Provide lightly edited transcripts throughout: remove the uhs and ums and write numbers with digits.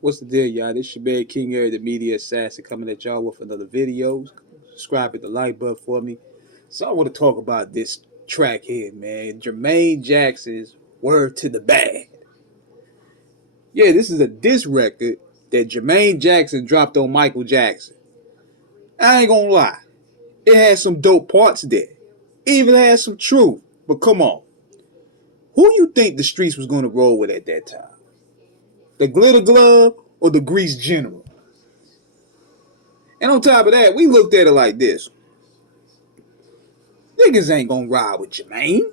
What's the deal, y'all? This your man King Area, the media assassin, coming at y'all with another video. Subscribe, hit the like button for me. So I want to talk about this track here, man. Jermaine Jackson's Word to the Bag. Yeah, this is a diss record that Jermaine Jackson dropped on Michael Jackson. I ain't gonna lie. It has some dope parts there. It even has some truth. But come on. Who you think the streets was gonna roll with at that time? The Glitter Glove or the Grease General? And on top of that, we looked at it like this. Niggas ain't gonna ride with Jermaine.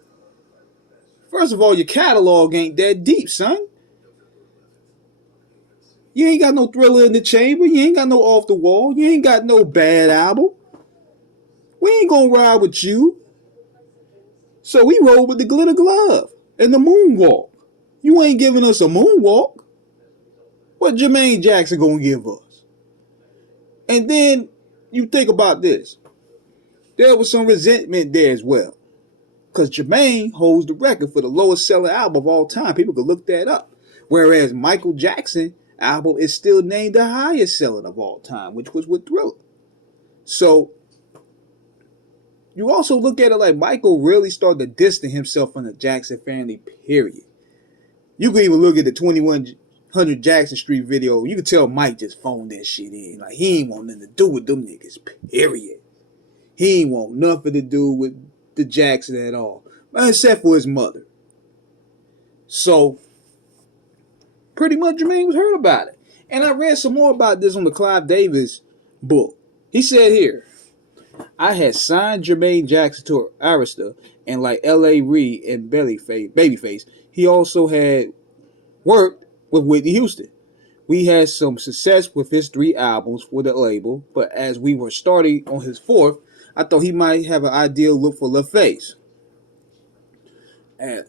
First of all, your catalog ain't that deep, son. You ain't got no Thriller in the Chamber. You ain't got no Off the Wall. You ain't got no Bad Album. We ain't gonna ride with you. So we roll with the Glitter Glove and the Moonwalk. You ain't giving us a Moonwalk. What Jermaine Jackson gonna give us? And then you think about this. There was some resentment there as well. Because Jermaine holds the record for the lowest selling album of all time. People could look that up. Whereas Michael Jackson album is still named the highest selling of all time, which was with Thriller. So you also look at it like Michael really started to distance himself from the Jackson family, period. You can even look at the 2100 Jackson Street video. You can tell Mike just phoned that shit in. Like, he ain't want nothing to do with them niggas, period. He ain't want nothing to do with the Jackson at all, except for his mother. So, pretty much Jermaine was hurt about it. And I read some more about this on the Clive Davis book. He said here, I had signed Jermaine Jackson to Arista and like L.A. Reid and Babyface. He also had worked with Whitney Houston. We had some success with his 3 albums for the label, but as we were starting on his 4th, I thought he might have an ideal look for LaFace. And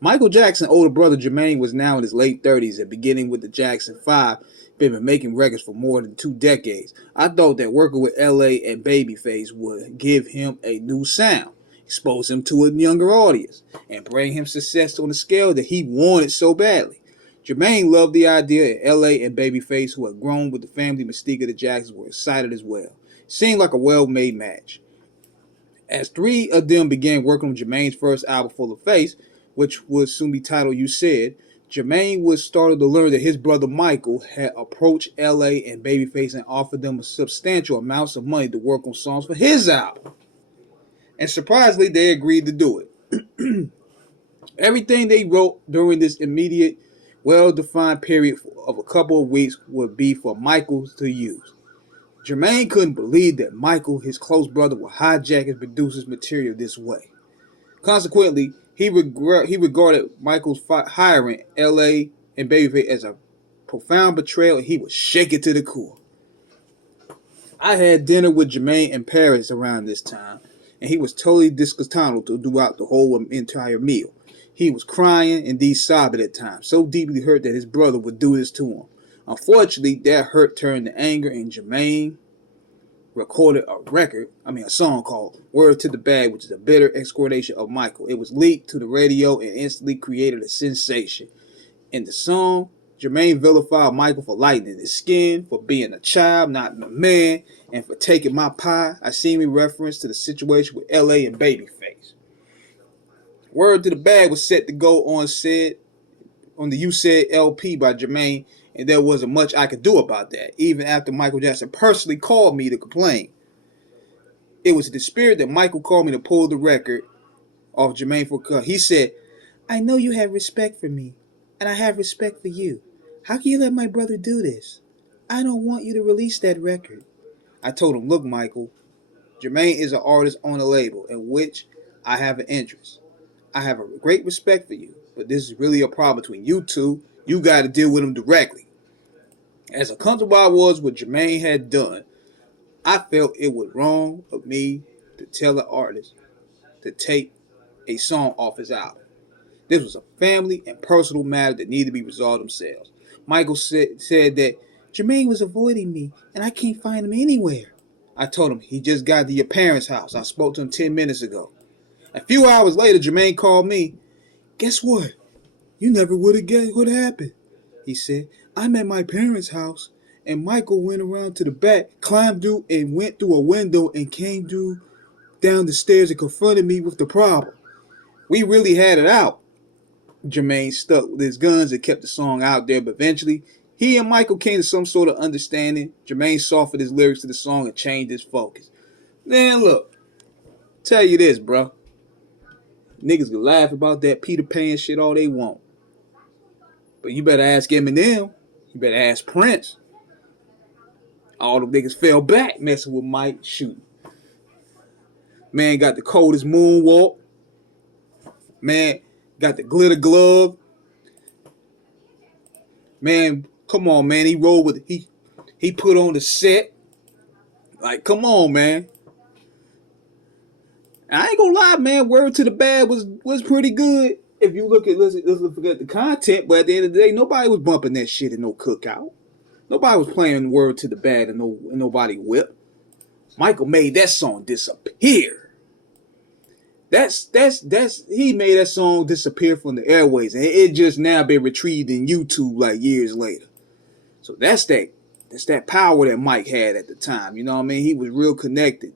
Michael Jackson's older brother Jermaine was now in his late 30s and beginning with the Jackson 5, been making records for more than 2 decades. I thought that working with L.A. and Babyface would give him a new sound, expose him to a younger audience, and bring him success on the scale that he wanted so badly. Jermaine loved the idea, and L.A. and Babyface, who had grown with the family mystique of the Jacksons, were excited as well. Seemed like a well-made match. As 3 of them began working on Jermaine's first album, Full of Face, which would soon be titled You Said, Jermaine was started to learn that his brother Michael had approached L.A. and Babyface and offered them substantial amounts of money to work on songs for his album. And surprisingly, they agreed to do it. Everything they wrote during this immediate, well-defined period of a couple of weeks would be for Michael to use. Jermaine couldn't believe that Michael, his close brother, would hijack his producer's material this way. Consequently, he regarded Michael's hiring L.A. and Babyface as a profound betrayal, and he was shaken to the core. I had dinner with Jermaine in Paris around this time, and he was totally disconsolate throughout the whole entire meal. He was crying, indeed sobbing at times, so deeply hurt that his brother would do this to him. Unfortunately, that hurt turned to anger, and Jermaine recorded a song called Word to the Bag, which is a bitter excoriation of Michael. It was leaked to the radio and instantly created a sensation. In the song, Jermaine vilified Michael for lightening his skin, for being a child, not a man, and for taking my pie. I seem in reference to the situation with L.A. and Babyface. Word to the Bag was set to go on the You Said LP by Jermaine, and there wasn't much I could do about that, even after Michael Jackson personally called me to complain. It was the spirit that Michael called me to pull the record off Jermaine for cut. He said, I know you have respect for me, and I have respect for you. How can you let my brother do this? I don't want you to release that record. I told him, look, Michael, Jermaine is an artist on a label in which I have an interest. I have a great respect for you, but this is really a problem between you two. You got to deal with him directly. As uncomfortable I was with Jermaine had done, I felt it was wrong of me to tell an artist to take a song off his album. This was a family and personal matter that needed to be resolved themselves. Michael said that Jermaine was avoiding me and I can't find him anywhere. I told him he just got to your parents' house. I spoke to him 10 minutes ago. A few hours later, Jermaine called me. Guess what? You never would have guessed what happened. He said, I'm at my parents' house, and Michael went around to the back, climbed through, and went through a window and came down the stairs and confronted me with the problem. We really had it out. Jermane stuck with his guns and kept the song out there, but eventually he and Michael came to some sort of understanding. Jermane softened his lyrics to the song and changed his focus. Man, look, tell you this, bro. Niggas can laugh about that Peter Pan shit all they want. But you better ask Eminem. You better ask Prince. All them niggas fell back messing with Mike. Shoot. Man got the coldest moonwalk. Man got the glitter glove. Man, come on, man. He rolled with he put on the set. Like, come on, man. And I ain't gonna lie, man. Word to the Bad was pretty good. If you let's forget the content, but at the end of the day, nobody was bumping that shit in no cookout. Nobody was playing Word to the Bad and nobody whip. Michael made that song disappear. He made that song disappear from the airways, and it just now been retrieved in YouTube like years later. So that's that power that Mike had at the time. You know what I mean? He was real connected.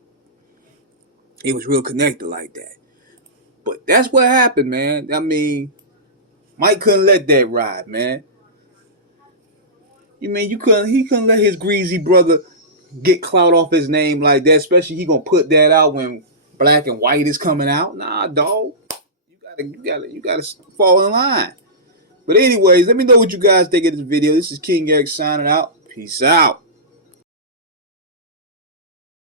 He was real connected like that. But that's what happened, man. I mean, Mike couldn't let that ride, man. You mean he couldn't let his greasy brother get clout off his name like that, especially he gonna put that out when Black and White is coming out. Nah, dog. You gotta fall in line. But anyways, let me know what you guys think of this video. This is King Eric signing out. Peace out.